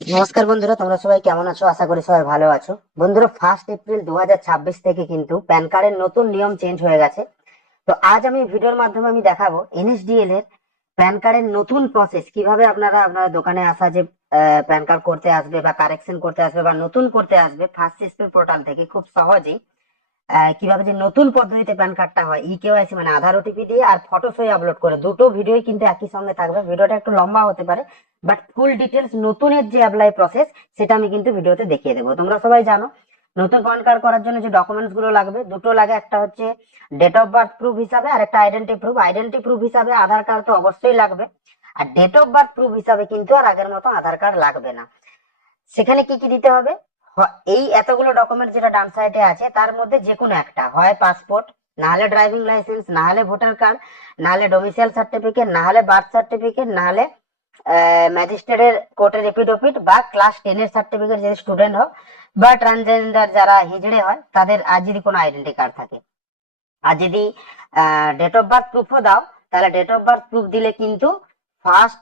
নমস্কার বন্ধুরা, তোমরা সবাই কেমন আছো? আশা করি সবাই ভালো আছো। বন্ধুরা, 1 এপ্রিল 2026 থেকে কিন্তু প্যান কার্ডের নতুন নিয়ম চেঞ্জ হয়ে গেছে। তো আজ আমি ভিডিওর মাধ্যমে আমি দেখাবো এনএসডিএল এর প্যান কার্ডের নতুন প্রসেস, কিভাবে আপনারা আপনার দোকানে আসা যে প্যান কার্ড করতে আসবে বা কারেকশন করতে আসবে বা নতুন করতে আসবে ফার্স্ট এপ্রিল পোর্টাল থেকে খুব সহজেই কিভাবে যে নতুন পদ্ধতিতে প্যান কার্ডটা হয়, ই কেওয়াইসি মানে আধার ওটিপি দিয়ে আর ফটো সই আপলোড করে, দুটো ভিডিওই কিন্তু একই সঙ্গে থাকবে। ভিডিওটা একটু লম্বা হতে পারে, বাট ফুল ডিটেলস নতুনের যে অ্যাপ্লাই প্রসেস সেটা আমি কিন্তু ভিডিওতে দেখিয়ে দেবো। তোমরা সবাই জানো নতুন প্যান কার্ড করার জন্য যে ডকুমেন্টস গুলো লাগবে, দুটো লাগে। একটা হচ্ছে ডেট অফ বার্থ প্রুফ হিসাবে, আর একটা আইডেন্টি প্রুফ। আইডেন্টি প্রুফ হিসাবে আধার কার্ড তো অবশ্যই লাগবে, আর ডেট অফ বার্থ প্রুফ হিসাবে কিন্তু আর আগের মতো আধার কার্ড লাগবে না। সেখানে কি কি দিতে হবে? এই এতগুলো ডকুমেন্ট যেটা ডান সাইডে আছে তার মধ্যে যে কোনো একটা, হয় পাসপোর্ট, না হলে ড্রাইভিং লাইসেন্স, না হলে ভোটার কার্ড, না হলে ডোমিসাইল সার্টিফিকেট, না হলে বার্থ সার্টিফিকেট, না হলে ম্যাজিস্ট্রেটের কোর্টের এপিডোপিট বা ক্লাস 10 এর সার্টিফিকেট যদি স্টুডেন্ট হোক, বা ট্রান্সজেন্ডার যারা হিজড়ে হয় তাদের আর যদি কোনো আইডেন্টি কার্ড থাকে। আর যদি ডেট অফ বার্থ প্রুফও দাও, তাহলে ডেট অফ বার্থ প্রুফ দিলে কিন্তু 1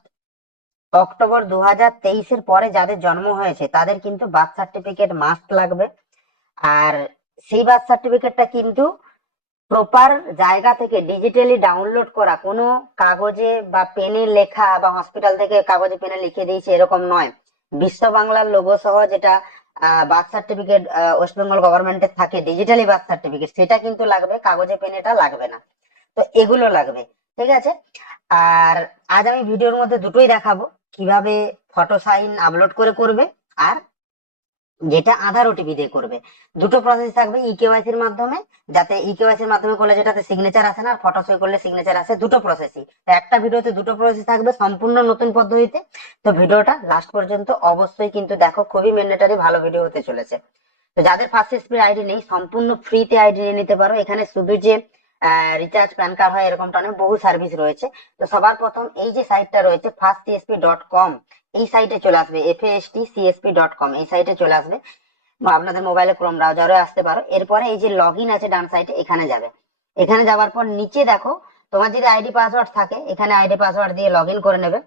অক্টোবর 2023-এর পরে যাদের জন্ম হয়েছে তাদের কিন্তু বার্থ সার্টিফিকেট মাস্ট লাগবে। আর সেই বার্থ সার্টিফিকেটটা কিন্তু প্রপার জায়গা থেকে ডিজিটালি ডাউনলোড করা, কোনো কাগজে বা পেনে লেখা বা হসপিটাল থেকে কাগজে পেনে লিখে দিয়েছে এরকম নয়। বিশ্ব বাংলার লোগো সহ যেটা বার্থ সার্টিফিকেট ওয়েস্ট বেঙ্গল গভর্নমেন্টের থাকে, ডিজিটালি বার্থ সার্টিফিকেট, সেটা কিন্তু লাগবে, কাগজে পেনেটা লাগবে না। তো এগুলো লাগবে, ঠিক আছে। আর আজ আমি ভিডিওর মধ্যে দুটোই দেখাবো, কিভাবে ফটো সাইন আপলোড করে করবে আর যেটা আধার ওটিপি দিয়ে করবে। দুটো প্রসেস থাকবে ই কেওয়াইসি এর মাধ্যমে, যাতে ই কেওয়াইসি এর মাধ্যমে করলে যেটাতে সিগনেচার আসে না, ফটো সই করলে সিগনেচার আসে। দুটো প্রসেসই তো একটা ভিডিওতে দুটো প্রসেস থাকবে সম্পূর্ণ নতুন পদ্ধতিতে। তো ভিডিওটা লাস্ট পর্যন্ত অবশ্যই কিন্তু দেখো, খুবই ম্যান্ডেটরি ভালো ভিডিও হতে চলেছে। তো যাদের ফার্স্ট এসপি আইডি নেই, সম্পূর্ণ ফ্রিতে আইডি নিয়ে নিতে পারো। এখানে শুধু যে রিচার্জ প্যান কার্ড হয় এরকমটা নয়, বহু সার্ভিস রয়েছে। তো সবার প্রথম এই যে সাইটটা রয়েছে fastcsp.com, এই সাইটে চলে আসবে, fastcsp.com, এই সাইটে চলে আসবে। বা আপনাদের মোবাইলে ক্রোম ব্রাউজারে আসতে পারো। এরপরে এই যে লগ ইন আছে ডান সাইডে, এখানে যাবে। এখানে যাওয়ার পর নিচে দেখো, তোমার যদি আইডি পাসওয়ার্ড থাকে এখানে আইডি পাসওয়ার্ড দিয়ে লগ ইন করে নেবে।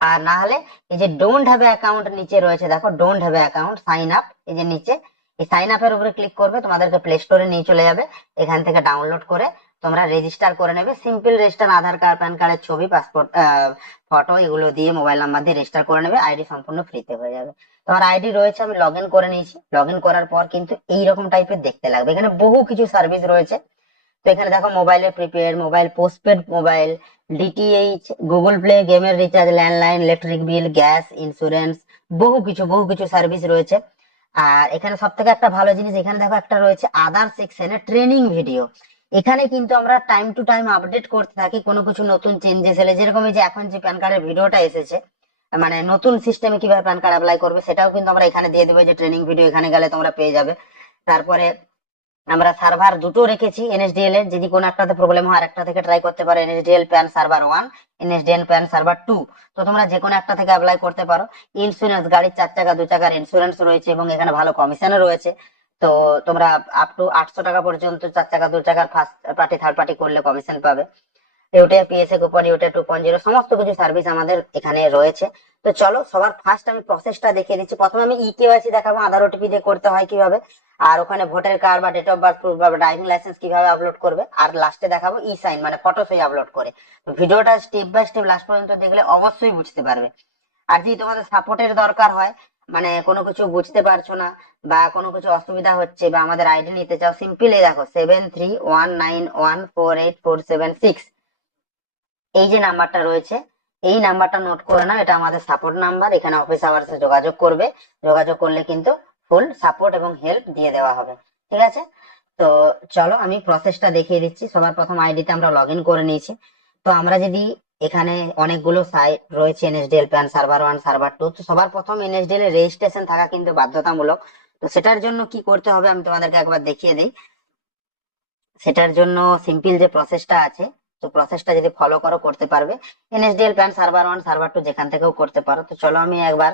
আর না হলে এই যে ডোন্ট হ্যাভ অ্যাকাউন্ট নিচে রয়েছে, দেখো don't have account sign up, এই যে নিচে এই সাইন আপের উপরে ক্লিক করবে, তোমাদেরকে প্লে স্টোরে নিয়ে চলে যাবে। এখান থেকে ডাউনলোড করে তোমরা রেজিস্টার করে নেবে। সিম্পল রেজিস্টার, আধার কার্ড, প্যান কার্ডের ছবি, পাসপোর্ট ফটো, এগুলো দিয়ে মোবাইল নাম্বার দিয়ে রেজিস্টার করে নেবে। আইডি সম্পূর্ণ ফ্রিতে হয়ে যাবে। তোমার আইডি রয়েছে, আমি লগ ইন করে নিয়েছি। লগ ইন করার পর কিন্তু এইরকম টাইপের দেখতে লাগবে। এখানে বহু কিছু সার্ভিস রয়েছে। তো এখানে দেখো মোবাইলের prepaid, mobile postpaid, mobile DTH, Google play, গেমের recharge, landline, electric bill, gas, insurance, বহু কিছু সার্ভিস রয়েছে। আর এখানে সব থেকে একটা ভালো জিনিস, এখানে দেখো একটা রয়েছে আদার সেকশনে ট্রেনিং ভিডিও। এখানে কিন্তু আমরা টাইম টু টাইম আপডেট করতে থাকি, কোনো কিছু নতুন চেঞ্জেস এলে। যেরকম এই যে এখন যে প্যান কার্ডের ভিডিওটা এসেছে, মানে নতুন সিস্টেমে কিভাবে প্যান কার্ড অ্যাপ্লাই করবে, সেটাও কিন্তু আমরা এখানে দিয়ে দেবো, যে ট্রেনিং ভিডিও এখানে গেলে তোমরা পেয়ে যাবে। তারপরে আমরা সার্ভার দুটো রেখেছি এনএসডিএল এর, যদি কোনো একটাতে প্রবলেম হয় আরেকটা থেকে ট্রাই করতে পারো। NSDL pan server 1, NSDL pan server 2। তো তোমরা যে কোনো একটা থেকে অ্যাপ্লাই করতে পারো। ইন্স্যুরেন্স, গাড়ির 4 চাকা 2 চাকার ইন্স্যুরেন্স রয়েছে এবং এখানে ভালো কমিশনও রয়েছে। তো তোমরা আপ টু 800 টাকা পর্যন্ত 4 চাকা 2 চাকার ফার্স্ট পার্টি থার্ড পার্টি করলে কমিশন পাবে। ইউটিআই পিএসএ কুপন, ইউটিআই 2.0, সমস্ত কিছু সার্ভিস আমাদের এখানে রয়েছে। তো চলো সবার ফার্স্ট আমি প্রসেসটা দেখিয়ে দিচ্ছি। প্রথমে আমি ই কেওয়াইসি দেখাবো, আধার ওটিপি দিয়ে করতে হয় কিভাবে, আর ওখানে ভোটার কার্ড বা ডেট অফ বার্থ প্রুফ বা ড্রাইভিং লাইসেন্স কিভাবে আপলোড করবে, আর লাস্টে দেখাবো ই সাইন মানে ফটো সই আপলোড করে। ভিডিওটা স্টেপ বাই স্টেপ লাস্ট পর্যন্ত দেখলে অবশ্যই বুঝতে পারবে। আর যদি তোমাদের সাপোর্টের দরকার হয়, মানে কোনো কিছু বুঝতে পারছো না বা কোনো কিছু অসুবিধা হচ্ছে বা আমাদের আইডি নিতে চাও, সিম্পলি দেখো 7319148476, এই যে নাম্বারটা রয়েছে, এই নাম্বারটা নোট করে নাও, এটা আমাদের সাপোর্ট নাম্বার। এখানে অফিস আওয়ার্সে যোগাযোগ করবে। যোগাযোগ করলে কিন্তু ফুল সাপোর্ট এবং হেল্প দিয়ে দেওয়া হবে, ঠিক আছে। তো চলো আমি প্রসেসটা দেখিয়ে দিচ্ছি। সবার প্রথম আইডিতে আমরা লগ ইন করে নিয়েছি। তো আমরা যদি এখানে অনেকগুলো সাইট রয়েছে, এনএসডিএল প্যান সার্ভার 1, সার্ভার 2। তো সবার প্রথম এনএসডিএল এর রেজিস্ট্রেশন থাকা কিন্তু বাধ্যতামূলক। তো সেটার জন্য কি করতে হবে আমি তোমাদেরকে একবার দেখিয়ে দিই। সেটার জন্য সিম্পল যে প্রসেসটা আছে, তো প্রসেসটা যদি ফলো করো করতে পারবে। এনএসডিএল প্যান সার্ভার 1, সার্ভার 2 যেখান থেকেও করতে পারো। তো চলো আমি একবার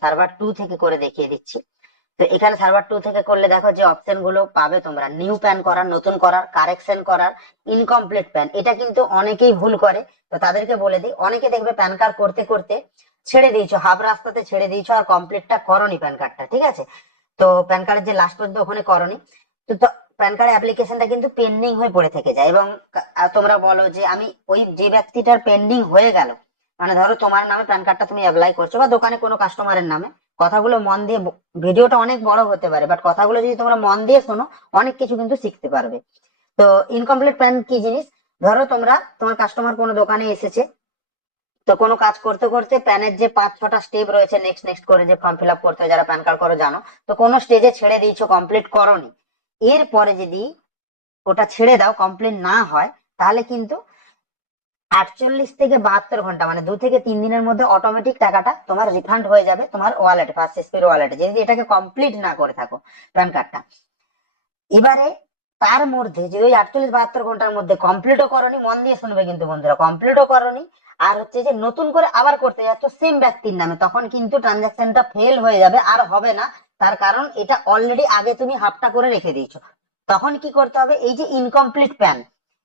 সার্ভার 2 থেকে করে দেখিয়ে দিচ্ছি। তো এখানে সার্ভার 2 থেকে করলে দেখো যে অপশন গুলো পাবে তোমরা, নিউ প্যান করার, নতুন করার, কারেকশন করার, ইনকমপ্লিট প্যান। এটা কিন্তু অনেকেই ভুল করে, তো তাদেরকে বলে দিই। অনেকে দেখবে প্যান কার্ড করতে করতে ছেড়ে দিয়েছো, হাফ রাস্তাতে ছেড়ে দিয়েছো আর কমপ্লিটটা করনি প্যান কার্ডটা, ঠিক আছে। তো প্যান কার্ডের যে লাস্ট পর্যন্ত ওখানে করনি, তো প্যান কার্ড অ্যাপ্লিকেশনটা কিন্তু পেন্ডিং হয়ে পড়ে থেকে যায়। এবং তোমরা বলো যে আমি ওই যে ব্যক্তিটার পেন্ডিং হয়ে গেল, মানে ধরো তোমার নামে প্যান কার্ডটা তুমি অ্যাপ্লাই করছো বা দোকানে কোনো কাস্টমারের নামে, কথাগুলো মন দিয়ে, ভিডিওটা অনেক বড় হতে পারে বাট কথাগুলো যদি তোমরা মন দিয়ে শোনো অনেক কিছু কিন্তু শিখতে পারবে। তো ইনকমপ্লিট প্যান কি জিনিস, ধরো তোমার কাস্টমার কোনো দোকানে এসেছে, তো কোনো কাজ করতে করতে প্যানের যে 5-6টা স্টেপ রয়েছে নেক্সট নেক্সট করে যে ফর্ম ফিল আপ করতে হয়, যারা প্যান কার্ড করো জানো, তো কোনো স্টেজে ছেড়ে দিয়েছো, কমপ্লিট করোনি, এরপরে যদি ওটা ছেড়ে দাও, কমপ্লিট না হয়, তাহলে কিন্তু 48 থেকে 72 ঘন্টা মানে 2 থেকে 3 দিনের মধ্যে অটোমেটিক টাকাটা তোমার রিফান্ড হয়ে যাবে তোমার ওয়ালেটে, ফার্স্ট এসপির ওয়ালেটে, যদি এটাকে কমপ্লিট না করে থাকো প্যান কার্ডটা। এবারে তার মধ্যে যে ওই 48-72 ঘন্টার মধ্যে কমপ্লিটও করনি, মন দিয়ে শুনবে কিন্তু বন্ধুরা, কমপ্লিটও করনি, আর হচ্ছে যে নতুন করে আবার করতে যাচ্ছ সেম ব্যক্তির নামে, তখন কিন্তু ট্রানজাকশনটা ফেল হয়ে যাবে, আর হবে না। তার কারণ এটা অলরেডি আগে তুমি হাফটা করে রেখে দিয়েছো। তখন কি করতে হবে, এই যে ইনকমপ্লিট প্যান,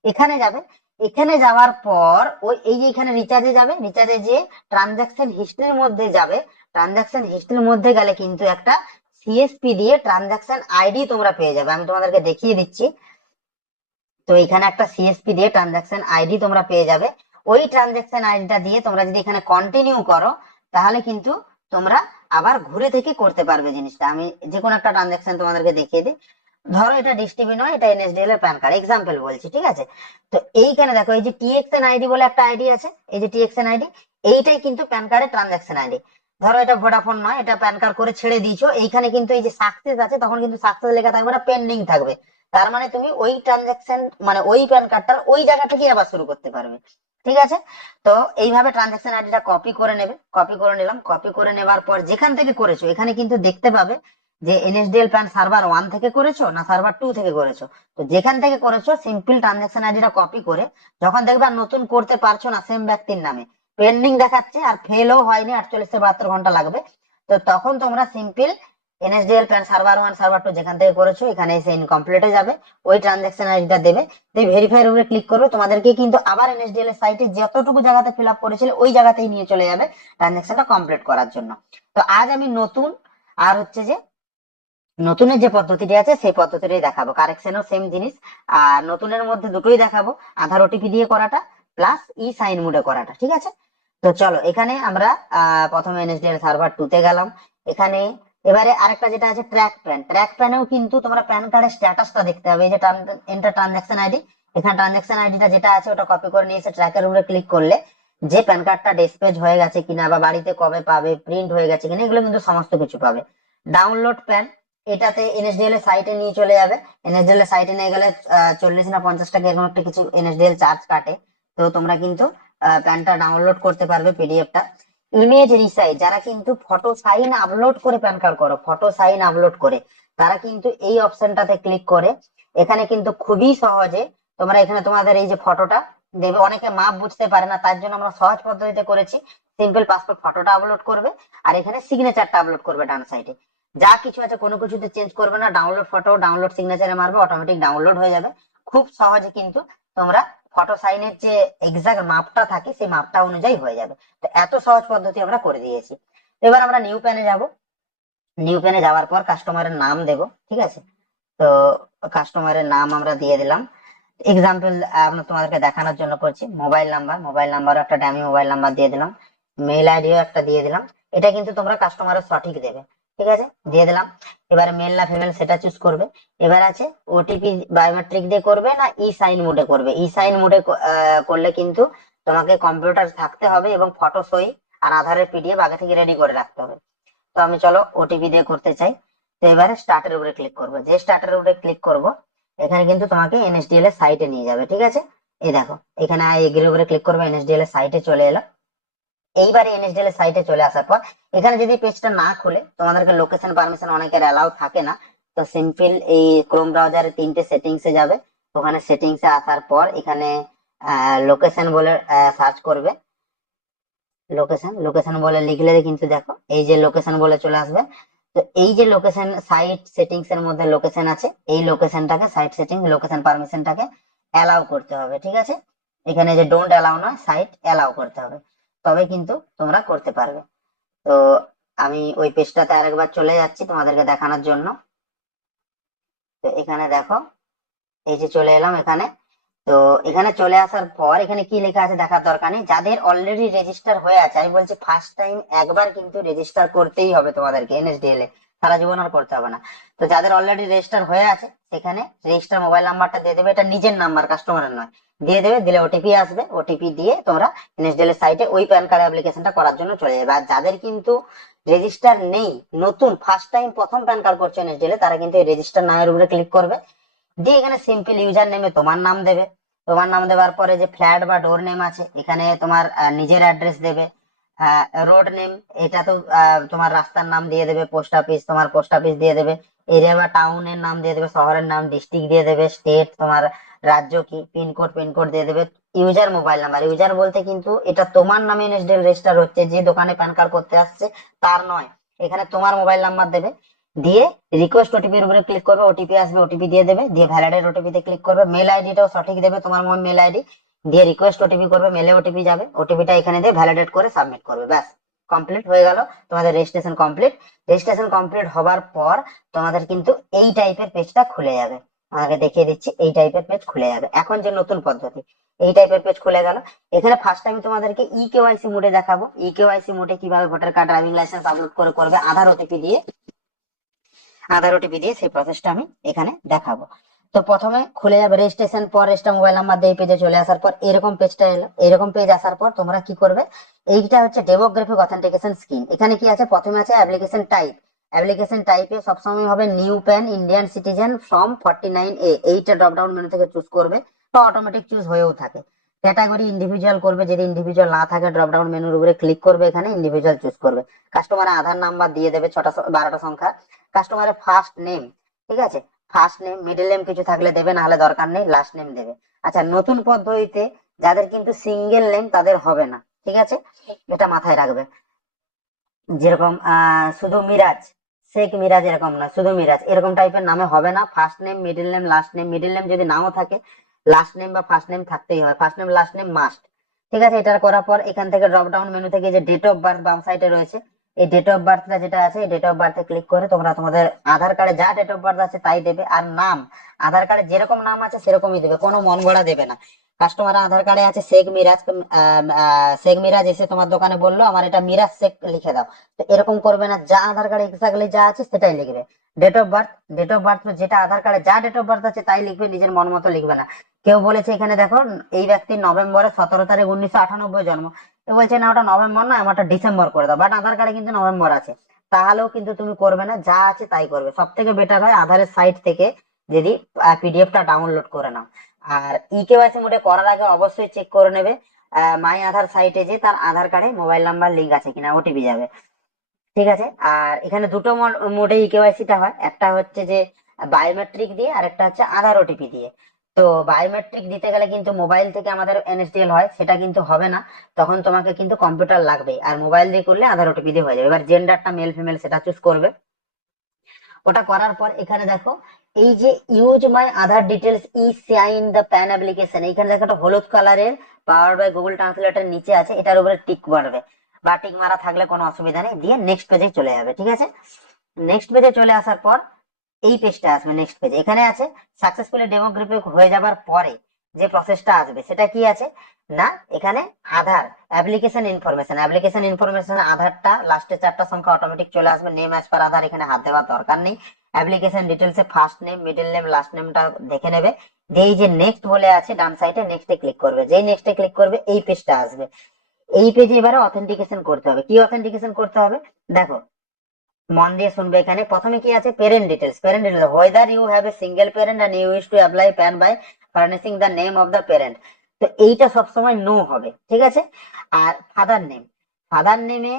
এখানে যাবে, এখানে যাওয়ার পর ওই এই যে এখানে রিচার্জে যাবে, রিচার্জে যে ট্রানজাকশন হিস্ট্রির মধ্যে যাবে, ট্রানজাকশন হিস্ট্রির মধ্যে গেলে কিন্তু একটা সিএসপি দিয়ে ট্রানজাকশন আইডি তোমরা পেয়ে যাবে, আমি তোমাদেরকে দেখিয়ে দিচ্ছি। তো এখানে একটা সিএসপি দিয়ে ট্রানজাকশন আইডি তোমরা পেয়ে যাবে। ওই ট্রানজাকশন আইডিটা দিয়ে তোমরা যদি এখানে কন্টিনিউ করো, তাহলে কিন্তু তোমরা আবার ঘুরে থেকে করতে পারবে জিনিসটা। আমি যে কোনো একটা ট্রানজাকশন তোমাদেরকে দেখিয়ে দিই। ধরো এটা ডিসটিভি নয়, এটা এনএসডিএল এর প্যান কার্ড, এক্সাম্পল বলছি, ঠিক আছে। তো এইখানে দেখো এই যে টিএক্সএন আইডি বলে একটা আইডি আছে, এই যে টিএক্সএন আইডি, এইটাই কিন্তু প্যান কার্ডের ট্রানজাকশন আইডি। ধরো এটা ভোডাফোন নয়, এটা প্যান কার্ড করে ছেড়ে দিয়েছো, এইখানে কিন্তু এই যে সাকসেস আছে, তখন কিন্তু সাকসেস লেখা থাকবে না, পেন্ডিং থাকবে। তার মানে তুমি ওই ট্রানজাকশন মানে ওই প্যান কার্ডটার ওই জায়গা থেকে আবার শুরু করতে পারবে, ঠিক আছে। তো এইভাবে ট্রানজাকশন আইডিটা কপি করে নেবে, কপি করে নিলাম, কপি করে নেবার পর যেখান থেকে করেছো এখানে কিন্তু দেখতে পাবে যে এনএসডিএল প্যান সার্ভার 1 থেকে করেছো না সার্ভার 2 থেকে করেছো। তো যেখান থেকে করেছো সিম্পল ট্রানজাকশন আইডিটা কপি করে, যখন দেখবে আর নতুন করতে পারছো না সেম ব্যক্তির নামে, পেন্ডিং দেখাচ্ছে আর ফেলও হয়নি, 48 থেকে 72 ঘন্টা লাগবে, তো তখন তোমরা simple NSDL pan server 1 server 2 যেখান থেকে করেছো এখানে এসে ইনকমপ্লিটে যাবে, ওই ট্রানজাকশন আইডিটা দেবে, তুমি ভেরিফাই উপরে ক্লিক করবে, তোমাদেরকে কিন্তু আবার এনএসডিএল এর সাইটে যতটুকু জায়গাতে ফিল আপ করেছিলে ওই জায়গাতেই নিয়ে চলে যাবে ট্রানজাকশনটা কমপ্লিট করার জন্য। তো আজ আমি নতুন আর হচ্ছে যে নতুনের যে পদ্ধতিটি আছে সেই পদ্ধতিটাই দেখাবো, কারেকশনও সেম জিনিস, আর নতুনের মধ্যে দুটোই দেখাবো, আধার ওটিপি দিয়ে করাটা প্লাস ই সাইন মোডে করাটা, ঠিক আছে। তো চলো এখানে আমরা প্রথমে এনএসডিএল সার্ভার 2 তে গেলাম। এখানে এবারে আরেকটা যেটা আছে ট্র্যাক প্যান, ট্র্যাক প্যানেও কিন্তু তোমরা প্যান কার্ডের স্ট্যাটাসটা দেখতে হবে, এই যে এন্টার ট্রানজাকশন আইডি, এখানে ট্রানজাকশন আইডিটা যেটা আছে ওটা কপি করে নিয়ে এসে ট্র্যাকের উপরে ক্লিক করলে যে প্যান কার্ডটা ডিসপ্যাচ হয়ে গেছে কিনা বা বাড়িতে কবে পাবে, প্রিন্ট হয়ে গেছে কিনা, এগুলো কিন্তু সমস্ত কিছু পাবে। ডাউনলোড প্যান, এটাতে এনএসডিএল এর সাইটে নিয়ে চলে যাবে, এনএসডিএল এর সাইটে নিয়ে গেলে 40 না 50 টাকা এরকম একটা কিছু এনএসডিএল চার্জ কাটে, তো তোমরা কিন্তু প্যানটা ডাউনলোড করতে পারবে পিডিএফটা। ইমেজ রিসাইজ, যারা কিন্তু ফটো সাইন আপলোড করে প্যান কার্ড করো, ফটো সাইন আপলোড করে, তারা কিন্তু এই অপশনটাতে ক্লিক করে এখানে কিন্তু খুবই সহজে তোমরা এখানে তোমাদের এই যে ফটোটা দেবে, অনেকে মাপ বুঝতে পারে না, তার জন্য আমরা সহজ পদ্ধতিতে করেছি, সিম্পল পাসপোর্ট ফটোটা আপলোড করবে আর এখানে সিগনেচারটা আপলোড করবে ডান সাইডে, যা কিছু আছে কোনো কিছুতে চেঞ্জ করবে না, ডাউনলোড ফটো ডাউনলোড সিগনেচারে মারবে, অটোমেটিক ডাউনলোড হয়ে যাবে। খুব সহজে কিন্তু তোমরা ফটো সাইনের যে এক্সাক্ট মাপটা থাকে সেই মাপটা অনুযায়ী হয়ে যাবে। তো এত সহজ পদ্ধতি আমরা করে দিয়েছি। এবার আমরা নিউ প্যানে যাব, নিউ প্যানে যাওয়ার পর কাস্টমারের নাম দেব, ঠিক আছে। তো কাস্টমারের নাম আমরা দিয়ে দিলাম, এক্সাম্পল আমরা তোমাদেরকে দেখানোর জন্য করছি। মোবাইল নাম্বার, মোবাইল নাম্বারও একটা ডামি মোবাইল নাম্বার দিয়ে দিলাম, মেল আইডিও একটা দিয়ে দিলাম, এটা কিন্তু তোমরা কাস্টমারের সঠিক দেবে, ঠিক আছে, দিয়ে দিলাম। এবারে মেল না ফিমেল সেটা চুজ করবে। এবার আছে ওটিপি বায়োমেট্রিক দিয়ে করবে না ই সাইন মোডে করবে, ই সাইন মোডে করলে কিন্তু তোমাকে কম্পিউটার থাকতে হবে এবং ফটো সই আর আধারের পিডিএফ আগে থেকে রেডি করে রাখতে হবে। তো আমি চলো ওটিপি দিয়ে করতে চাই। তো এবারে স্টার্টের উপরে ক্লিক করবো, যে স্টার্টের উপরে ক্লিক করব এখানে কিন্তু তোমাকে এনএসডিএল এর সাইটে নিয়ে যাবে, ঠিক আছে। এই দেখো এখানে এগ্রির উপরে ক্লিক করবে, এনএসডিএল এর সাইটে চলে এলো। এইবারে এনএসডিএল এর সাইটে চলে আসার পর এখানে যদি পেজটা না খুলে তোমাদেরকে লোকেশন পারমিশন অনেকের অ্যালাউ থাকে না, তো সিম্পল এই ক্রোম ব্রাউজারে 3টে সেটিংস এ যাবে, ওখানে সেটিংস এ আসার পর এখানে লোকেশন বলে সার্চ করবে, লোকেশন লোকেশন বলে লিখলে কিন্তু দেখো এই যে লোকেশন বলে চলে আসবে। তো এই যে লোকেশন সাইট সেটিংস এর মধ্যে লোকেশন আছে, এই লোকেশনটাকে সাইট সেটিং লোকেশন পারমিশনটাকে অ্যালাউ করতে হবে, ঠিক আছে। এখানে যে ডোন্ট অ্যালাউ নয় সাইট অ্যালাউ করতে হবে, তবে কিন্তু তোমরা করতে পারবে। তো আমি ওই পেজটাতে আরেকবার চলে যাচ্ছি তোমাদেরকে দেখানোর জন্য। তো এখানে দেখো, এই যে চলে এলাম এখানে। তো এখানে চলে আসার পর এখানে কি লেখা আছে দেখার দরকার নেই, যাদের অলরেডি রেজিস্টার হয়ে আছে, আমি বলছি ফার্স্ট টাইম একবার কিন্তু রেজিস্টার করতেই হবে তোমাদেরকে এনএসডিএল এ, সারা জীবন আর করতে হবে না। তো যাদের অলরেডি রেজিস্টার হয়ে আছে সেখানে রেজিস্টার মোবাইল নাম্বারটা দিয়ে দেবে, এটা নিজের নাম্বার, কাস্টমারের নয়, দিয়ে দেবে। দিলে ওটিপি আসবে, ওটিপি দিয়ে তোমরা এনএসডিএল এর সাইটে ওই প্যান কার্ড অ্যাপ্লিকেশনটা করার জন্য চলে যাবে। আর যাদের কিন্তু রেজিস্টার নেই, নতুন ফার্স্ট টাইম প্রথম প্যান কার্ড করছো এনএসডিএল এ, তারা কিন্তু এই রেজিস্টার নামের উপরে ক্লিক করবে, দিয়ে এখানে সিম্পল ইউজার নেমে তোমার নাম দেবে। তোমার নাম দেওয়ার পরে যে ফ্ল্যাট বা ডোর নেম আছে এখানে তোমার নিজের অ্যাড্রেস দেবে। রোড নেম, এটা তো তোমার রাস্তার নাম দিয়ে দেবে। পোস্ট অফিস, তোমার পোস্ট অফিস দিয়ে দেবে। এরিয়া বা টাউনের নাম দিয়ে দেবে, শহরের নাম, ডিস্ট্রিক্ট দিয়ে দেবে, স্টেট তোমার রাজ্য কি, পিনকোড পিনকোড দিয়ে দেবে। ইউজার মোবাইল নাম্বার, ইউজার বলতে কিন্তু এটা তোমার নামে এনএসডিএল রেজিস্টার হচ্ছে, যে দোকানে প্যান কার্ড করতে আসছে তার নয়, এখানে তোমার মোবাইল নাম্বার দেবে। দিয়ে রিকোয়েস্ট ওটিপির উপরে ক্লিক করবে, ওটিপি আসবে, ওটিপি দিয়ে দেবে, দিয়ে ভ্যালিডেট ওটিপি তে ক্লিক করবে। মেল আইডিটাও সঠিক দেবে, তোমার মেল আইডি দিয়ে রিকোয়েস্ট ওটিপি করবে, মেলে ওটিপি যাবে, ওটিপিটা এখানে দিয়ে ভ্যালিডেট করে সাবমিট করবে, ব্যাস কমপ্লিট হয়ে গেল তোমাদের রেজিস্ট্রেশন কমপ্লিট। রেজিস্ট্রেশন কমপ্লিট হবার পর তোমাদের কিন্তু এই টাইপের পেজটা খুলে যাবে। আমাকে দেখিয়ে দিচ্ছি, এই টাইপের পেজ খুলে যাবে এখন যে নতুন পদ্ধতি, এই টাইপের পেজ খুলে গেল। এখানে ফার্স্ট টাইম তোমাদেরকে ই কেওয়াইসি মোডে দেখাবো। ই কেওয়াইসি মোডে কিভাবে voter card, driving licence upload করে করবে, আধার ওটিপি দিয়ে, আধার ওটিপি দিয়ে সেই প্রসেসটা আমি এখানে দেখাবো। তো প্রথমে খুলে যাবে রেজিস্ট্রেশন, পর রেজিস্টার মোবাইল নাম্বার দিয়ে পেজে চলে আসার পর এরকম পেজটা এলো। এরকম পেজ আসার পর তোমরা কি করবে, এইটা হচ্ছে ডেমোগ্রাফিক অথেন্টিকেশন স্কিম। এখানে কি আছে, প্রথমে আছে অ্যাপ্লিকেশন টাইপ। অ্যাপ্লিকেশন টাইপে সবসময় হবে new pan Indian citizen from 49A, এইটা ড্রপ ডাউন মেনু থেকে চুজ করবে, বা অটোমেটিক চুজ হয়েও থাকে। ক্যাটাগরি ইন্ডিভিজুয়াল করবে, যদি ইন্ডিভিজুয়াল না থাকে ড্রপ ডাউন মেনুর উপরে ক্লিক করবে, এখানে ইন্ডিভিজুয়াল চুজ করবে। কাস্টমার আধার নাম্বার দিয়ে দেবে 12টা সংখ্যা। কাস্টমারের ফার্স্ট নেম, ঠিক আছে, ফার্স্ট নেম, মিডল নেম কিছু থাকলে দেবে, না হলে দরকার নেই, লাস্ট নেম দেবে। আচ্ছা, নতুন পদ্ধতিতে যাদের কিন্তু সিঙ্গেল নেম তাদের হবে না, ঠিক আছে, এটা মাথায় রাখবে। যেরকম শুধু মিরাজ, শেখ মিরাজ এরকম না, শুধু মিরাজ এরকম টাইপের নামে হবে না। First name, middle name, last name, middle name যদি নাও থাকে, লাস্ট নেম বা ফার্স্ট নেম থাকতেই হয়, first name last name must. ঠিক আছে, এটা করার পর এখান থেকে ড্রপ ডাউন মেনু থেকে যে ডেট অফ বার্থ বাম সাইডে রয়েছে, এই ডেট অফ বার্থটা যেটা আছে, এই ডেট অফ বার্থে ক্লিক করে তোমরা তোমাদের আধার কার্ডে যা ডেট অফ বার্থ আছে তাই দেবে। আর নাম, আধার কার্ডে যেরকম নাম আছে সেরকমই দেবে, কোনো মন গড়া দেবে না। কাস্টমার আধার কার্ডে আছে শেখ মিরাজ, শেখ মিরাজ এসে তোমার দোকানে বললো আমার এটা মিরাজ শেখ লিখে দাও, তো এরকম করবে না, যা আধার কার্ডে এক্স্যাক্টলি যা আছে সেটাই লিখবে। Date of birth, date of birth যেটা আধার কার্ডে যা ডেট অফ বার্থ আছে তাই লিখবে, নিজের মন মতো লিখবে না। কেউ বলেছে এখানে দেখো, এই ব্যক্তির নভেম্বরের 17 তারিখ 1998 জন্ম, এ বলছে না ওটা নভেম্বর না, আমারটা ডিসেম্বর করে দাও, বাট আধার কার্ডে কিন্তু নভেম্বর আছে, তাহলেও কিন্তু তুমি করবে না, যা আছে তাই করবে। সব থেকে বেটার হয় আধারের সাইট থেকে যদি পিডিএফটা ডাউনলোড করে নাও। আর ই কেওয়াইসি মোডে করার আগে অবশ্যই চেক করে নেবে মাই আধার সাইটে যে তার আধার কার্ডে মোবাইল নাম্বার লিঙ্ক আছে কিনা, ওটিপি যাবে, ঠিক আছে। আর এখানে দুটো মোডে ই কেওয়াইসিটা হয়, একটা হচ্ছে যে বায়োমেট্রিক দিয়ে, আর একটা হচ্ছে আধার ওটিপি দিয়ে। তো বায়োমেট্রিক দিতে গেলে কিন্তু মোবাইল থেকে আমাদের এনএসডিএল হয়, সেটা কিন্তু হবে না, তখন তোমাকে কিন্তু কম্পিউটার লাগবে। আর মোবাইল দিয়ে করলে আধার ওটিপি দিয়ে হয়ে যাবে। এবার জেন্ডারটা মেল ফিমেল সেটা চুজ করবে। ওটা করার পর এখানে দেখো, এই যে use my Aadhaar details e sign the PAN application, এখানে দেখো একটা হলুদ কালারের পাওয়ার বাই গুগল ট্রান্সলেটর নিচে আছে, এটার উপরে টিক মারবে, বা টিক মারা থাকলে কোনো অসুবিধা নেই, দিয়ে নেক্সট পেজে চলে যাবে, ঠিক আছে। নেক্সট পেজে চলে আসার পর এই পেজটা আসবে, নেক্সট পেজ এখানে আছে সাকসেসফুলি ডেমোগ্রাফিক হয়ে যাবার পরে যে প্রসেসটা আসবে সেটা কি আছে না, এখানে আধার অ্যাপ্লিকেশন ইনফরমেশন, অ্যাপ্লিকেশন ইনফরমেশন আধারটা লাস্টে 4টা সংখ্যা অটোমেটিক চলে আসবে, নেম অ্যাজ পার আধার, এখানে হাত দেওয়ার দরকার নেই। অ্যাপ্লিকেশন ডিটেলসে first name, middle name, last নেমটা দেখে নেবে, দিয়ে এই যে নেক্সট বলে আছে ডান সাইডে, নেক্সটে ক্লিক করবে, যেই নেক্সটে ক্লিক করবে এই পেজটা আসবে। এই পেজে এবারে অথেন্টিকেশন করতে হবে। কি অথেন্টিকেশন করতে হবে দেখো, মন দিয়ে শুনবে। এখানে প্রথমে কি আছে, parent details, parent details whether you have a single parent and you wish to apply PAN by furnishing the name of the parent, তো এইটা সবসময় নো হবে, ঠিক আছে। আর ফাদার নেম, ফাদার নেমে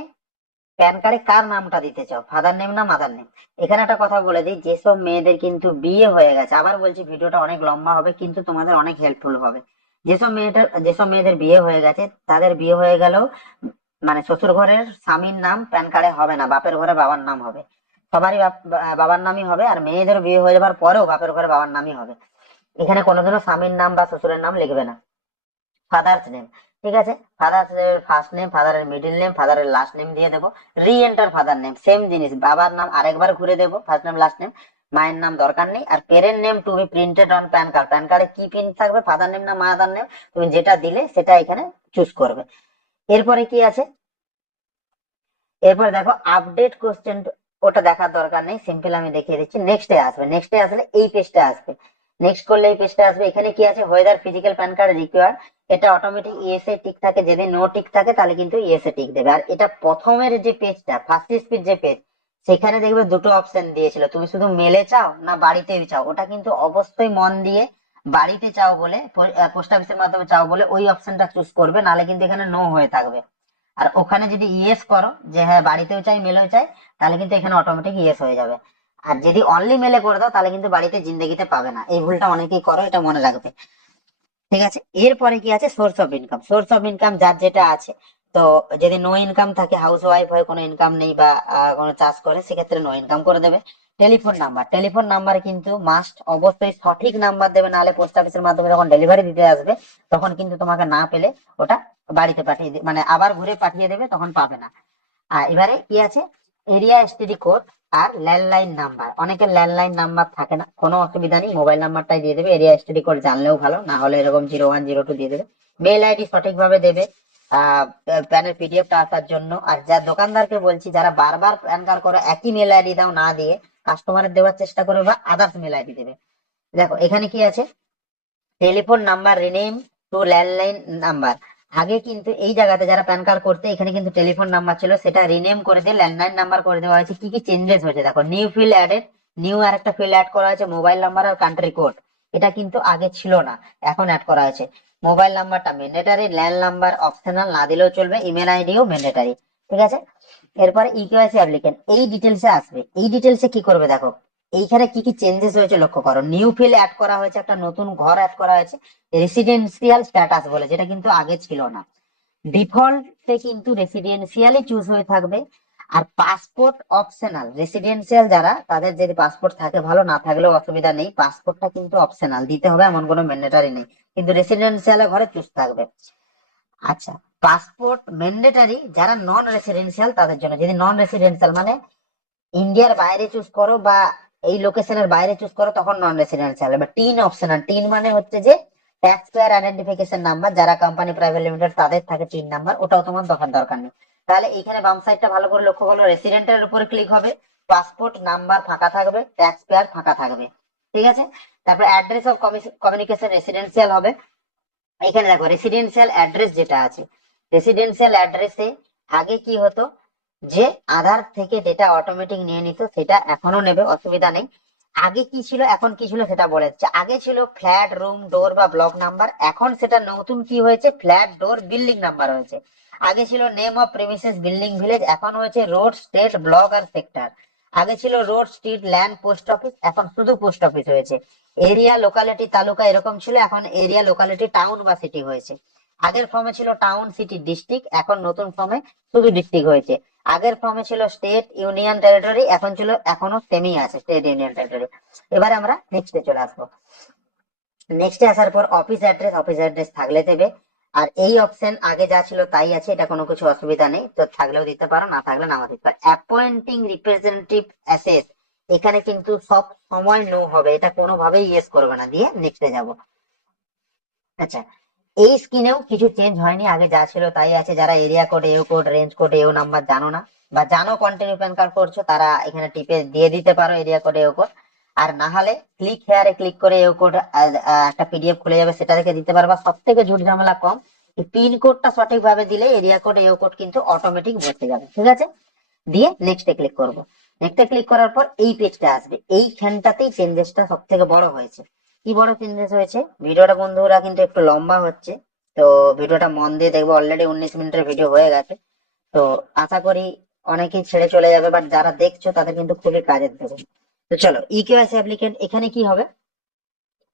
প্যান কার্ডে কার নামটা দিতে চাও, ফাদার নেম না মাদার নেম। এখানে একটা কথা বলে দিই, যেসব মেয়েদের কিন্তু বিয়ে হয়ে গেছে, আবার বলছি ভিডিওটা অনেক লম্বা হবে কিন্তু তোমাদের অনেক হেল্পফুল হবে। যেসব মেয়েদের বিয়ে হয়ে গেছে, তাদের বিয়ে হয়ে গেলেও মানে শ্বশুর ঘরের স্বামীর নাম প্যান কার্ডে হবে না, বাপের ঘরে বাবার নাম হবে। সবারই বাবার নামই হবে, আর মেয়েদের বিয়ে হয়ে যাবার পরেও বাপের ঘরে বাবার নামই হবে। এখানে কোনোদিনও স্বামীর নাম বা শ্বশুরের নাম লিখবে না। ফাদার্স নেম, ঠিক আছে, ফাদার ফার্স্ট নেম, ফাদারের মিডল নেম, ফাদারের লাস্ট নেম দিয়ে দেবো। রি এন্টার ফাদার নেম, সেম জিনিস, বাবার নাম আরেকবার ঘুরে দেবো, ফার্স্ট নেম লাস্ট নেম। মায়ের নাম দরকার নেই। আর parent name to be printed on PAN card, PAN কার্ডে কি প্রিন্ট থাকবে, ফাদার নেম না মাদার নেম, তুমি যেটা দিলে সেটা এখানে চুজ করবে। এরপরে কি আছে, এরপরে দেখো আপডেট কোশ্চেন, ওটা দেখার দরকার নেই, সিম্পল আমি দেখিয়ে দিচ্ছি। নেক্সটে আসবে, নেক্সটে আসলে এই পেজটা আসবে, নেক্সট করলে এই পেজটা আসবে। এখানে কি আছে, whether physical pan card required, এটা অটোমেটিক ইয়েস এ টিক থাকে, যদি নো টিক থাকে তাহলে কিন্তু ইয়েস এ টিক দেবে। আর এটা প্রথমের যে পেজটা, ফার্স্ট স্পিড যে পেজ, সেখানে দেখবে দুটো অপশন দিয়েছিল, তুমি শুধু মেলে চাও না বাড়িতেও চাও, ওটা কিন্তু অবশ্যই মন দিয়ে বাড়িতে চাও বলে, পোস্ট অফিসের মাধ্যমে চাও বলে ওই অপশনটা চুজ করবে, নাহলে কিন্তু এখানে নো হয়ে থাকবে। আর ওখানে যদি ইয়েস করো যে হ্যাঁ বাড়িতেও চাই মেলেও চাই, তাহলে কিন্তু এখানে অটোমেটিক ইয়েস হয়ে যাবে। আর যদি অনলি মেলে করে দাও তাহলে কিন্তু বাড়িতে জিন্দেগিতে পাবে না, এই ভুলটা অনেকেই করো, এটা মনে রাখবে। ঠিক আছে, এরপরে কি আছে, source of income. Source of income যার যেটা আছে, তো যদি নো ইনকাম থাকে, হাউস ওয়াইফ হয়, কোনো ইনকাম নেই বা কোনো চাষ করে, সেক্ষেত্রে নো ইনকাম করে দেবে। টেলিফোন নাম্বার, টেলিফোন নাম্বার কিন্তু মাস্ট অবশ্যই সঠিক নাম্বার দেবে, নাহলে পোস্ট অফিসের মাধ্যমে যখন ডেলিভারি দিতে আসবে তখন কিন্তু তোমাকে না পেলে ওটা বাড়িতে পাঠিয়ে মানে আবার ঘুরে পাঠিয়ে দেবে, তখন পাবে না। আর এবারে কি আছে, এরিয়া এসটিডি কোড আর ল্যান্ডলাইন নাম্বার। অনেকের ল্যান্ডলাইন নাম্বার থাকে না, কোনো অসুবিধা নেই, মোবাইল নাম্বারটাই দিয়ে দেবে। এরিয়া এসটিডি কোড জানলেও ভালো, না হলে এরকম 0102 দিয়ে দেবে। মেল আইডি সঠিকভাবে দেবে প্যানের পিডিএফটা আসার জন্য। আর যা দোকানদারকে বলছি, যারা বারবার প্যান কার্ড করে একই মেল আইডি দাও না দিয়ে কাস্টমারের দেওয়ার চেষ্টা করবে বা আদার্স মেল আইডি দেবে। দেখো এখানে কি আছে, telephone number rename to landline number. আগে কিন্তু এই জায়গাতে যারা প্যান কার্ড করতে, এখানে কিন্তু টেলিফোন নাম্বার ছিল, সেটা রিনেম করে দিয়ে ল্যান্ডলাইন নাম্বার করে দেওয়া হয়েছে। কি কি চেঞ্জেস হয়েছে দেখো, নিউ ফিল্ড অ্যাডেড, নিউ আর একটা ফিল্ড অ্যাড করা হয়েছে, মোবাইল নাম্বার আর কান্ট্রি কোড। এটা কিন্তু আগে ছিল না, এখন অ্যাড করা হয়েছে। মোবাইল নাম্বারটা ম্যান্ডেটারি, ল্যান্ড নাম্বার অপশনাল, না দিলেও চলবে, ইমেল আইডিও ম্যান্ডেটারি। ঠিক আছে, এরপরে ইকেওয়াইসি অ্যাপ্লিকেন্ট, এই ডিটেলসে আসবে। এই ডিটেলসে কি করবে দেখো, এইখানে কি কি চেঞ্জেস হয়েছে লক্ষ্য করো। নিউ ফিল্ড অ্যাড করা হয়েছে, একটা নতুন ঘর অ্যাড করা হয়েছে, রেসিডেন্সিয়াল স্ট্যাটাস বলে, যেটা কিন্তু আগে ছিল না। ডিফল্টে কিন্তু রেসিডেন্সিয়ালই চুজ হয়ে থাকবে। আর পাসপোর্ট অপশনাল, রেসিডেন্সিয়াল যারা, তাদের যদি পাসপোর্ট থাকে ভালো, না থাকলেও অসুবিধা নেই, পাসপোর্টটা কিন্তু অপশনাল, দিতে হবে এমন কোনো ম্যান্ডেটারি নেই, কিন্তু রেসিডেন্সিয়ালের ঘরে চুজ থাকবে। আচ্ছা, পাসপোর্ট ম্যান্ডেটারি যারা নন রেসিডেন্সিয়াল তাদের জন্য। যদি নন রেসিডেন্সিয়াল মানে ইন্ডিয়ার বাইরে চুজ করো বা এই লোকেশনের বাইরে চুজ করো, তখন নন রেসিডেন্সিয়াল। বা টিন অপশনাল, টিন মানে হচ্ছে যে ট্যাক্স পেয়ার আইডেন্টিফিকেশন নাম্বার, যারা কোম্পানি প্রাইভেট লিমিটেড তাদের থাকে টিন নাম্বার, ওটাও তোমার দরকার নেই। তাহলে এইখানে বাম সাইডটা ভালো করে লক্ষ্য করো, রেসিডেন্টের উপরে ক্লিক হবে, পাসপোর্ট নাম্বার ফাঁকা থাকবে, ট্যাক্স পেয়ার ফাঁকা থাকবে। ঠিক আছে, তারপর অ্যাড্রেস অফ কমিউনিকেশন রেসিডেন্সিয়াল হবে। এখানে দেখো রেসিডেন্সিয়াল অ্যাড্রেস যেটা আছে, রেসিডেন্সিয়াল অ্যাড্রেসে আগে কি হতো, যে আধার থেকে ডেটা অটোমেটিক নিয়ে নিত, সেটা এখনো নেবে, অসুবিধা নেই। আগে কি ছিল এখন কি ছিল সেটা বলে দিচ্ছে। আগে ছিল ফ্ল্যাট, রুম, ডোর বা ব্লক নাম্বার, এখন সেটা নতুন কি হয়েছে, ফ্ল্যাট, ডোর, বিল্ডিং নাম্বার হয়েছে। আগে ছিল name of premises, building, village, এখন হয়েছে রোড, স্টেট, ব্লক আর সেক্টর। আগে ছিল road, street, land, post office, এখন শুধু পোস্ট অফিস হয়েছে। এরিয়া, লোকালিটি, তালুকা এরকম ছিল, এখন এরিয়া, লোকালিটি, টাউন বা সিটি হয়েছে। আগের ফর্মে ছিল টাউন, সিটি, ডিস্ট্রিক্ট, এখন নতুন ফর্মে শুধু ডিস্ট্রিক্ট হয়েছে। আগের ফর্মে ছিল স্টেট, ইউনিয়ন, টেরিটরি, এখন ছিল, এখনো সেমই আছে, স্টেট, ইউনিয়ন, টেরিটরি। এবারে আমরা নেক্সটে চলে আসবো। নেক্সটে আসার পর অফিস অ্যাড্রেস, অফিস অ্যাড্রেস থাকলে দেবে। আর এই অপশন আগে যা ছিল তাই আছে, এটা কোনো কিছু অসুবিধা নেই, তো থাকলেও দিতে পারো, না থাকলে নাও দিতে পারো। অ্যাপয়েন্টিং রিপ্রেজেন্টেটিভ অ্যাসেস, এখানে কিন্তু সব সময় নো হবে, এটা কোনোভাবেই ইয়েস করবে না, দিয়ে নেক্সটে যাব। আচ্ছা, এই স্ক্রিনেও কিছু চেঞ্জ হয়নি, আগে যা ছিল তাই আছে। যারা এরিয়া কোড, এও কোড, রেঞ্জ কোড, এও নাম্বার জানো না বা জানো কন্টিনিউ প্যান কার্ড করছো, তারা এখানে টিপে দিয়ে দিতে পারো এরিয়া কোড, এও কোড। আর না হলে ক্লিক হেয়ারে ক্লিক করে এও কোড একটা পিডিএফ খুলে যাবে, সেটা দেখে দিতে পারবা। সব থেকে ঝুট ঝামেলা কম, পিন কোডটা সঠিকভাবে দিলে এরিয়া কোড, এও কোড কিন্তু অটোমেটিক বসে যাবে। ঠিক আছে, দিয়ে নেক্সটে ক্লিক করবো। নেক্সটে ক্লিক করার পর এই পেজটা আসবে, এইখানটাতেই চেঞ্জেসটা সব থেকে বড় হয়েছে। কি বড় চেঞ্জেস হয়েছে, ভিডিওটা বন্ধুরা কিন্তু একটু লম্বা হচ্ছে, তো ভিডিওটা মন দিয়ে দেখবো। অলরেডি 19 মিনিটের ভিডিও হয়ে গেছে, তো আশা করি অনেকেই ছেড়ে চলে যাবে, বাট যারা দেখছো তাদের কিন্তু খুবই কাজের দেবে। তো চলো, ইকেওয়াইসি অ্যাপ্লিকেন্ট, এখানে কি হবে,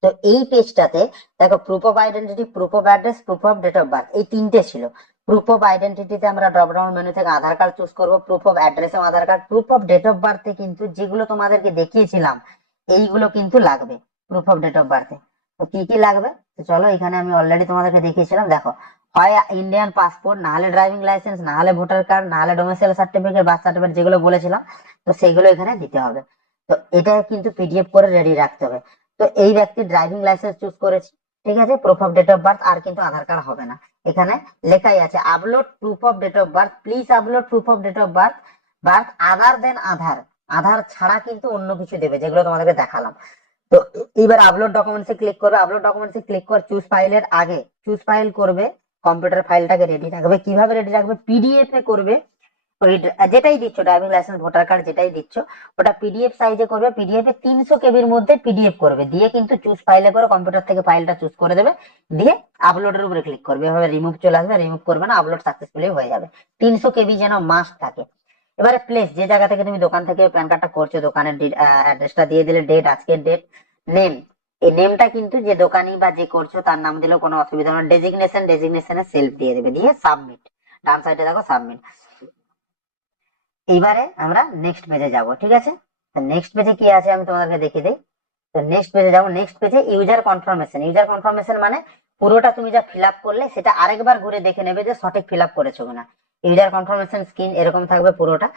তো এই পেজটাতে দেখো proof of identity, proof of address, proof of date of birth, এই তিনটে ছিল। প্রুফ অফ আইডেন্টিটিতে আমরা ড্রপ ডাউন মেনু থেকে আধার কার্ড চুজ করবো, প্রুফ অফ অ্যাড্রেসে Aadhaar card, proof of date of বার্থে কিন্তু যেগুলো তোমাদেরকে দেখিয়েছিলাম এইগুলো কিন্তু লাগবে প্রুফ অফ ডেট অফ বার্থে। তো কি কি লাগবে, তো চলো এখানে আমি অলরেডি তোমাদেরকে দেখিয়েছিলাম, দেখো হয় ইন্ডিয়ান পাসপোর্ট, না হলে ড্রাইভিং লাইসেন্স, না হলে ভোটার কার্ড, না হলে ডোমিসাইল সার্টিফিকেট, বার্থ সার্টিফিকেট, যেগুলো বলেছিলাম, তো সেইগুলো এখানে দিতে হবে। তো এটা কিন্তু পিডিএফ করে রেডি রাখতে হবে। তো এই ব্যক্তি ড্রাইভিং লাইসেন্স চুজ করেছে, ঠিক আছে, proof of date of birth, আর কিন্তু আধার কার্ড হবে না। এখানে লেখাই আছে upload proof of date of birth, please upload proof of date of birth birth other than Aadhaar. Aadhaar ছাড়া কিন্তু অন্য কিছু দেবে, যেগুলো তোমাদেরকে দেখালাম। তো এইবার আপলোড ডকুমেন্টসে ক্লিক করবে। আপলোড ডকুমেন্টসে ক্লিক করে চুজ ফাইলের আগে চুজ ফাইল করবে, কম্পিউটার ফাইলটাকে রেডি রাখবে। কিভাবে রেডি রাখবে? পিডিএফ এ করবে। ওই যেটাই দিচ্ছ, ড্রাইভিং লাইসেন্স, ভোটার কার্ড যেটাই দিচ্ছ, ওটা পিডিএফ সাইজে করবে। পিডিএফ এ 300 কেবির মধ্যে পিডিএফ করবে, দিয়ে কিন্তু চুজ ফাইলে করে কম্পিউটার থেকে ফাইলটা চুজ করে দেবে, দিয়ে আপলোডের উপরে ক্লিক করবে। এভাবে রিমুভ চলে আসবে, রিমুভ করবে না, আপলোড সাকসেসফুলি হয়ে যাবে। 300 কেবি যেন মাস্ট থাকে। এবারে প্লেস, যে জায়গা থেকে তুমি দোকান থেকে প্যান কার্ডটা করছো, দোকানের অ্যাড্রেসটা দিয়ে দিলে, ডেট, আজকের ডেট, নেম, এই নেমটা কিন্তু যে দোকানি বা যে করছো তার নাম দিলেও কোনো অসুবিধা হবে না। ডেজিগনেশন, ডেজিগনেশনে সেলফ দিয়ে দেবে, দিয়ে সাবমিট। ডান সাইডে দেখো সাবমিট। এইবারে আমরা নেক্সট পেজে যাব, ঠিক আছে। তো নেক্সট পেজে কি আছে আমি তোমাদেরকে দেখিয়ে দিই। তো নেক্সট পেজে যাবো। নেক্সট পেজে ইউজার কনফার্মেশন। ইউজার কনফার্মেশন মানে পুরোটা তুমি যা ফিল আপ করলে সেটা আরেকবার ঘুরে দেখে নেবে যে সঠিক ফিল আপ করেছো কিনা। ইউজার কনফার্মেশন স্ক্রিন এরকম থাকবে পুরোটা।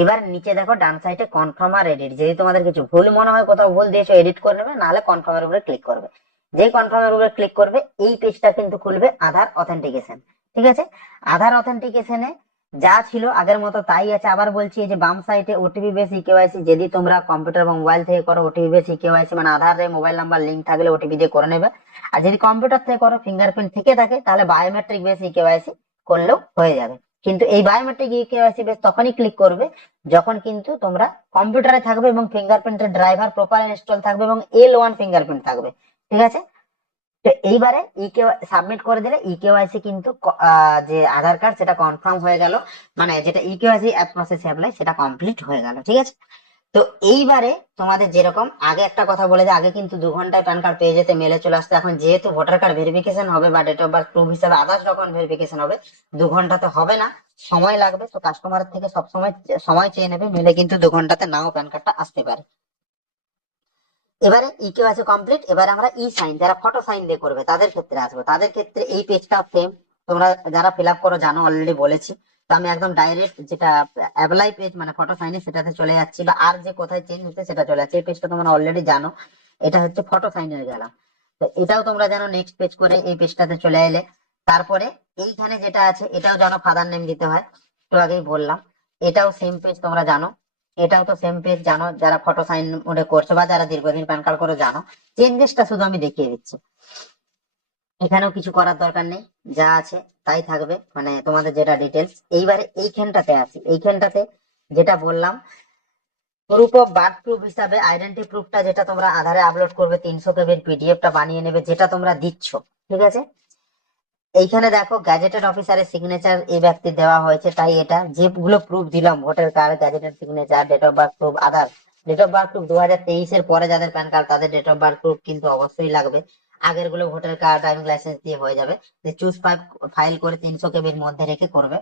এবার নিচে দেখো ডান সাইডে কনফার্ম আর এডিট। যদি তোমাদের কিছু ভুল মনে হয়, কোথাও ভুল দিয়েছো, এডিট করে নেবে, নাহলে কনফার্মের উপরে ক্লিক করবে। যেই কনফার্মের উপরে ক্লিক করবে এই পেজটা কিন্তু খুলবে আধার অথেন্টিকেশন, ঠিক আছে। আধার অথেন্টিকেশনে যা ছিল আগের মতো তাই আছে। আবার বলছি, এই যে বাম সাইডে ওটিপি বেস ইকেওয়াইসি, যদি তোমরা কম্পিউটার বা মোবাইল থেকে করো, ওটিপি বেস ইকেওয়াইসি মানে আধারে মোবাইল নাম্বার লিঙ্ক থাকলে ওটিপি দিয়ে করে নেবে। আর যদি কম্পিউটার থেকে করো, ফিঙ্গারপ্রিন্ট থেকে থাকে, তাহলে বায়োমেট্রিক বেস ইকেওয়াইসি করলেও হয়ে যাবে। কিন্তু এই বায়োমেট্রিক ইকেওয়াইসি বেস তখনই ক্লিক করবে যখন কিন্তু তোমরা কম্পিউটারে থাকবে এবং ফিঙ্গারপ্রিন্টের ড্রাইভার প্রপার ইনস্টল থাকবে এবং L1 ফিঙ্গারপ্রিন্ট থাকবে, ঠিক আছে। তো এইবারে সাবমিট করে দিলে ইকেওয়াইসি কিন্তু যে আধার কার্ড সেটা কনফার্ম হয়ে গেল, মানে যেটা ইকেওয়াইসি প্রসেস অ্যাপ্লাই সেটা কমপ্লিট হয়ে গেল, ঠিক আছে। তো এইবারে তোমাদের যেরকম আগে একটা কথা বলে যে আগে কিন্তু 2 ঘন্টায় প্যান কার্ড পেয়ে যেতে, মেলে চলে আসতো। এখন যেহেতু ভোটার কার্ড ভেরিফিকেশন হবে বা ডেট অফ বার্থ প্রুফ হিসাবে আদার্স ডকুমেন্ট ভেরিফিকেশন হবে, 2 ঘন্টাতে হবে না, সময় লাগবে। তো কাস্টমারের থেকে সবসময় সময় চেয়ে নেবে, মেলে কিন্তু 2 ঘন্টাতে নাও প্যান কার্ডটা আসতে পারে। এবারে ইকেওয়াইসি কমপ্লিট। এবারে আমরা ই সাইন, যারা ফটো সাইন দিয়ে করবে তাদের ক্ষেত্রে আসবো। তাদের ক্ষেত্রে এই পেজটা সেম, তোমরা যারা ফিল আপ করো জানো, অলরেডি বলেছি। তো আমি একদম ডাইরেক্ট যেটা অ্যাপ্লাই পেজ মানে ফটো সাইনে সেটাতে চলে যাচ্ছি, বা আর যে কোথায় চেঞ্জ হচ্ছে সেটা চলে যাচ্ছে। এই পেজটা তোমরা অলরেডি জানো, এটা হচ্ছে ফটো সাইনের গেলাম। তো এটাও তোমরা জানো, নেক্সট পেজ করে এই পেজটাতে চলে এলে তারপরে এইখানে যেটা আছে এটাও জানো, ফাদার নেম দিতে হয়, একটু আগেই বললাম। এটাও সেম পেজ তোমরা জানো, এটাও তো সেম পেজ জানো, যারা ফটো সাইন মোডে করছো বা যারা দীর্ঘদিন প্যান কার্ড করে জানো। চেঞ্জেসটা শুধু আমি দেখিয়ে দিচ্ছি, এখানেও কিছু করার দরকার নেই, যা আছে তাই থাকবে, মানে তোমাদের যেটা ডিটেলস। এইবারে এইখানটাতে আসি, এইখানটাতে যেটা বললাম প্রুফ অফ বার্থ প্রুফ হিসাবে আইডেন্টি প্রুফটা যেটা তোমরা আধারে আপলোড করবে, 300 কেবির পিডিএফটা বানিয়ে নেবে, যেটা তোমরা দিচ্ছ, ঠিক আছে। এইখানে দেখো গ্যাজেটেড অফিসারের সিগনেচার এই ব্যক্তির দেওয়া হয়েছে, তাই এটা যেগুলো প্রুফ দিলাম, voter card, gazetted signature, date of birth proof, Aadhaar. Date of birth proof 2023-এর পরে যাদের প্যান কার্ড তাদের ডেট অফ বার্থ প্রুফ কিন্তু অবশ্যই লাগবে। আগের গুলো ভোটার কার্ড, ড্রাইভিং লাইসেন্স দিয়ে হয়ে যাবে। যে চুজ ফাইল করে 300 কেবির মধ্যে রেখে করবে।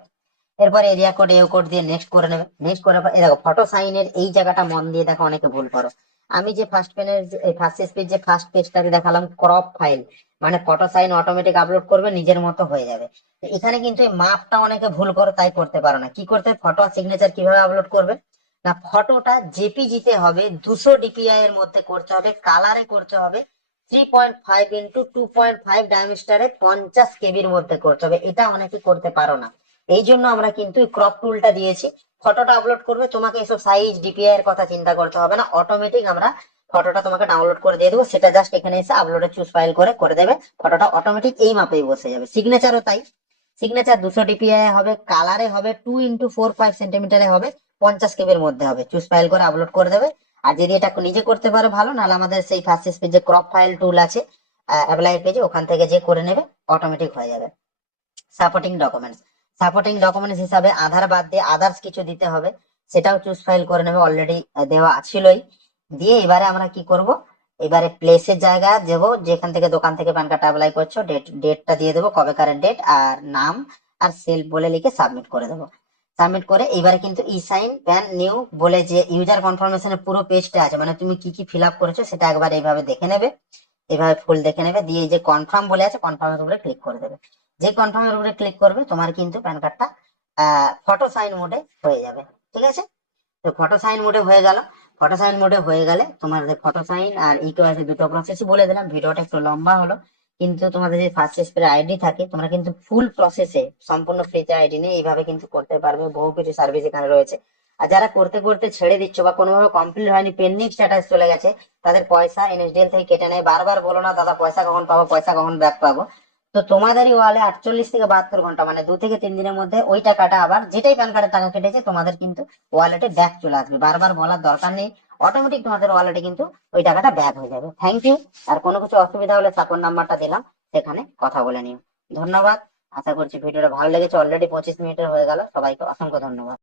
এরপর এরিয়া কোড, এও কোড দিয়ে নেক্সট করে নেবে। নেক্সট করার পর এই দেখো ফটো সাইনের এই জায়গাটা মন দিয়ে দেখো, অনেকে ভুল করো। আমি যে ফার্স্ট পেনের ফার্স্ট পেজ যে ফার্স্ট পেজটাকে দেখালাম ক্রপ ফাইল, মানে ফটো সাইন অটোমেটিক আপলোড করবে, নিজের মতো হয়ে যাবে। তো এখানে কিন্তু এই মাপটা অনেকে ভুল করো, তাই করতে পারো না। কি করতে, ফটো সিগনেচার কিভাবে আপলোড করবে না, ফটোটা জেপিজিতে হবে, 200 ডিপিআই এর মধ্যে করতে হবে, কালারে করতে হবে, 3.5 ইন্টু 2.5 ডায়ামিটারে 50 কেবির মধ্যে করতে হবে। এটা অনেকে করতে পারো না, এই জন্য আমরা কিন্তু ক্রপ টুলটা দিয়েছি। ফটোটা আপলোড করবে, তোমাকে এসব সাইজ ডিপিআই এর কথা চিন্তা করতে হবে না, অটোমেটিক আমরা ফটোটা তোমাকে ডাউনলোড করে দিয়ে দেবো। সেটা জাস্ট এখানে এসে আপলোডে চুজ ফাইল করে করে দেবে, ফটোটা অটোমেটিক এই মাপেই বসে যাবে। সিগনেচারও তাই, সিগনেচার 200 ডিপিআই হবে, কালারে হবে 2x4.5 সেন্টিমিটারে হবে, 50 কেবির মধ্যে হবে, চুজ ফাইল করে আপলোড করে দেবে। আর যদি এটা নিজে করতে পারো ভালো, নাহলে আমাদের সেই ফার্স্ট পেজে ক্রপ ফাইল টুল আছে অ্যাপ্লাই পেজে, ওখান থেকে যে করে নেবে, অটোমেটিক হয়ে যাবে। সাপোর্টিং ডকুমেন্টস, সাপোর্টিং ডকুমেন্টস হিসাবে আধার বাদ দিয়ে আদার্স কিছু দিতে হবে, সেটাও চুজ ফাইল করে নেবে, অলরেডি দেওয়া ছিলই। দিয়ে এবারে আমরা কি করব, এবারে প্লেসের জায়গা দেবো, যেখান থেকে দোকান থেকে প্যান কার্ড অ্যাপ্লাই করছো, ডেটটা দিয়ে দেবো, কবেকারের ডেট, আর নাম আর সেলফ বলে লিখে সাবমিট করে দেবো। সাবমিট করে এবারে কিন্তু ই সাইন প্যান নিউ বলে যে ইউজার কনফার্মেশনের পুরো পেজটা আছে, মানে তুমি কি কি ফিল আপ করেছো সেটা একবার এইভাবে দেখে নেবে, এইভাবে ফুল দেখে নেবে, দিয়ে এই যে কনফার্ম বলে আছে কনফার্মের উপরে ক্লিক করে দেবে। যে কনফার্মের উপরে ক্লিক করবে তোমার কিন্তু প্যান কার্ডটা ফটো সাইন মোডে হয়ে যাবে। ঠিক আছে, তো ফটো সাইন মোডে হয়ে গেল। ফটো সাইন মোডে হয়ে গেলে তোমার ফটো সাইন আর ইকেওয়াইসি দুটো প্রসেসই বলে দিলাম, ভিডিওটা একটু লম্বা হলো। কিন্তু তোমাদের যে ফার্স্ট স্টেপের আইডি থাকে, তোমরা কিন্তু ফুল প্রসেসে সম্পূর্ণ ফ্রিতে আইডি নিয়ে এইভাবে কিন্তু করতে পারবে। বহু কিছু সার্ভিস এখানে রয়েছে। আর যারা করতে করতে ছেড়ে দিচ্ছ বা কোনোভাবে কমপ্লিট হয়নি, পেন্ডিং স্ট্যাটাস চলে গেছে, তাদের পয়সা এনএসডিএল থেকে কেটে নেয়। বারবার বলো না দাদা পয়সা কখন পাবো, পয়সা কখন ব্যাক পাবো। তো তোমাদেরই ওয়ালে 48 থেকে 72 ঘন্টা মানে 2 থেকে 3 দিনের মধ্যে ওই টাকাটা আবার, যেটাই প্যান কার্ডের টাকা কেটেছে, তোমাদের কিন্তু ওয়ালেটে ব্যাক চলে আসবে। বারবার বলার দরকার নেই, অটোমেটিক তোমাদের ওয়ালেটে কিন্তু ওই টাকাটা ব্যাক হয়ে যাবে। Thank you. আর কোনো কিছু অসুবিধা হলে সাপোর্ট নাম্বারটা দিলাম, সেখানে কথা বলে নিও। ধন্যবাদ। আশা করছি ভিডিওটা ভালো লেগেছে। অলরেডি 25 মিনিটের হয়ে গেল। সবাইকে অসংখ্য ধন্যবাদ।